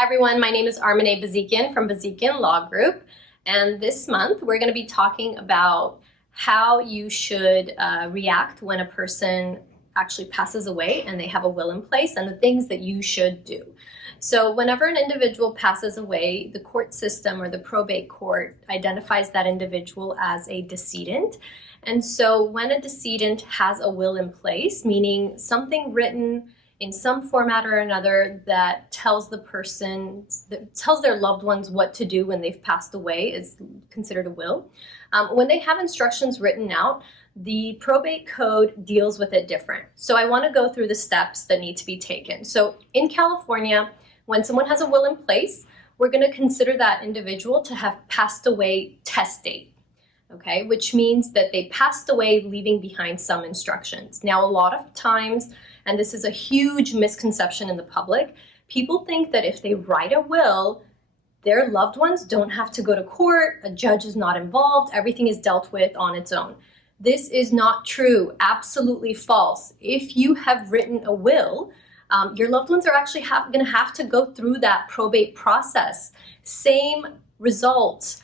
Hi everyone, my name is Armine Bazikyan from Bazikyan Law Group, and this month we're going to be talking about how you should react when a person actually passes away and they have a will in place, and the things that you should do. So whenever an individual passes away, the court system or the probate court identifies that individual as a decedent. And so when a decedent has a will in place, meaning something written in some format or another that tells the person, that tells their loved ones what to do when they've passed away, is considered a will. When they have instructions written out, the probate code deals with it different. So I want to go through the steps that need to be taken. So in California, when someone has a will in place, we're going to consider that individual to have passed away testate. Okay, which means that they passed away leaving behind some instructions. Now, a lot of times, and this is a huge misconception in the public, people think that if they write a will, their loved ones don't have to go to court, a judge is not involved, everything is dealt with on its own. This is not true, absolutely false. If you have written a will, your loved ones are actually going to have to go through that probate process. Same result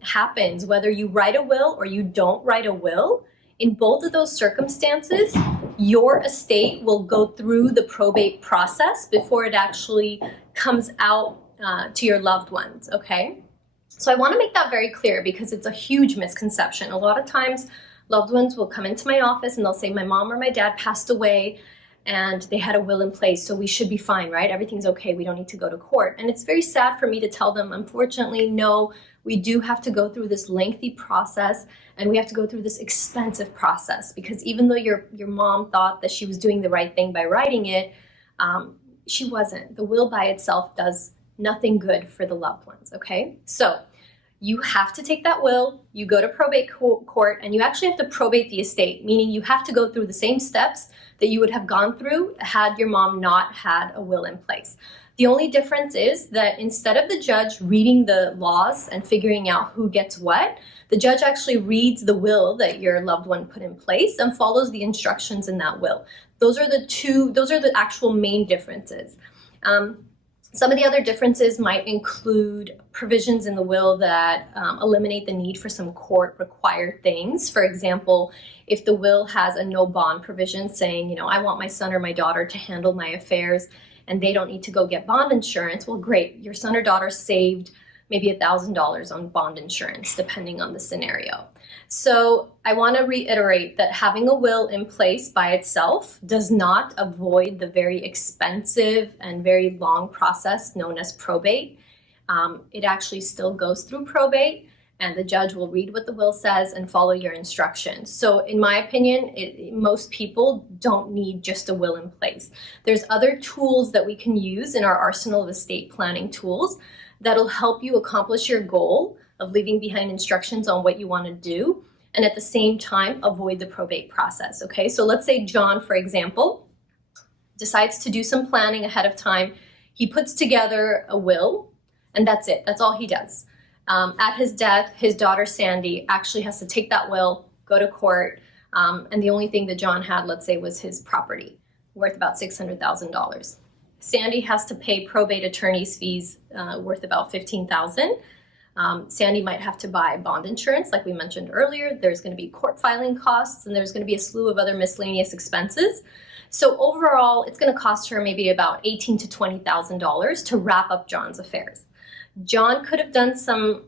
happens whether you write a will or you don't write a will. In both of those circumstances, your estate will go through the probate process before it actually comes out to your loved ones, okay? So I want to make that very clear because it's a huge misconception. A lot of times loved ones will come into my office and they'll say, my mom or my dad passed away and they had a will in place, so we should be fine, right? Everything's okay, we don't need to go to court. And it's very sad for me to tell them, unfortunately, no, we do have to go through this lengthy process and we have to go through this expensive process, because even though your mom thought that she was doing the right thing by writing it, she wasn't. The will by itself does nothing good for the loved ones, okay? So you have to take that will, you go to probate court, and you actually have to probate the estate, meaning you have to go through the same steps that you would have gone through had your mom not had a will in place. The only difference is that instead of the judge reading the laws and figuring out who gets what, the judge actually reads the will that your loved one put in place and follows the instructions in that will. Those are the actual main differences. Some of the other differences might include provisions in the will that eliminate the need for some court-required things. For example, if the will has a no bond provision saying, I want my son or my daughter to handle my affairs and they don't need to go get bond insurance, well, great. Your son or daughter saved maybe $1,000 on bond insurance, depending on the scenario. So I want to reiterate that having a will in place by itself does not avoid the very expensive and very long process known as probate. It actually still goes through probate, and the judge will read what the will says and follow your instructions. So in my opinion, most people don't need just a will in place. There's other tools that we can use in our arsenal of estate planning tools that'll help you accomplish your goal of leaving behind instructions on what you want to do, and at the same time avoid the probate process, okay? So let's say John, for example, decides to do some planning ahead of time. He puts together a will, and that's it. That's all he does. At his death, his daughter Sandy actually has to take that will, go to court, and the only thing that John had, let's say, was his property, worth about $600,000. Sandy has to pay probate attorney's fees worth about $15,000. Sandy might have to buy bond insurance, like we mentioned earlier. There's going to be court filing costs, and there's going to be a slew of other miscellaneous expenses. So overall, it's going to cost her maybe about $18,000 to $20,000 to wrap up John's affairs. John could have done some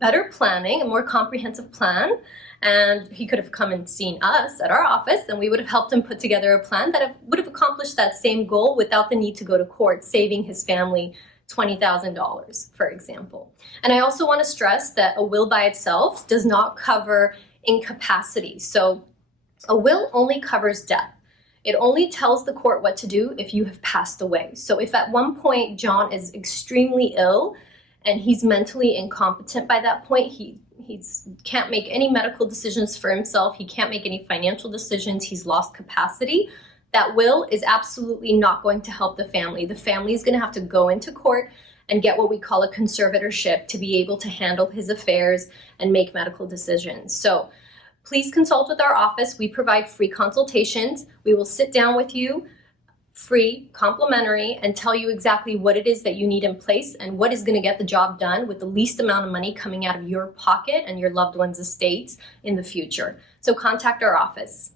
better planning, a more comprehensive plan, and he could have come and seen us at our office, and we would have helped him put together a plan that would have accomplished that same goal without the need to go to court, saving his family $20,000, for example. And I also want to stress that a will by itself does not cover incapacity. So a will only covers death. It only tells the court what to do if you have passed away. So if at one point John is extremely ill and he's mentally incompetent by that point, he can't make any medical decisions for himself, he can't make any financial decisions, he's lost capacity, that will is absolutely not going to help the family. The family is going to have to go into court and get what we call a conservatorship to be able to handle his affairs and make medical decisions. So please consult with our office. We provide free consultations. We will sit down with you free, complimentary, and tell you exactly what it is that you need in place and what is going to get the job done with the least amount of money coming out of your pocket and your loved one's estates in the future. So contact our office.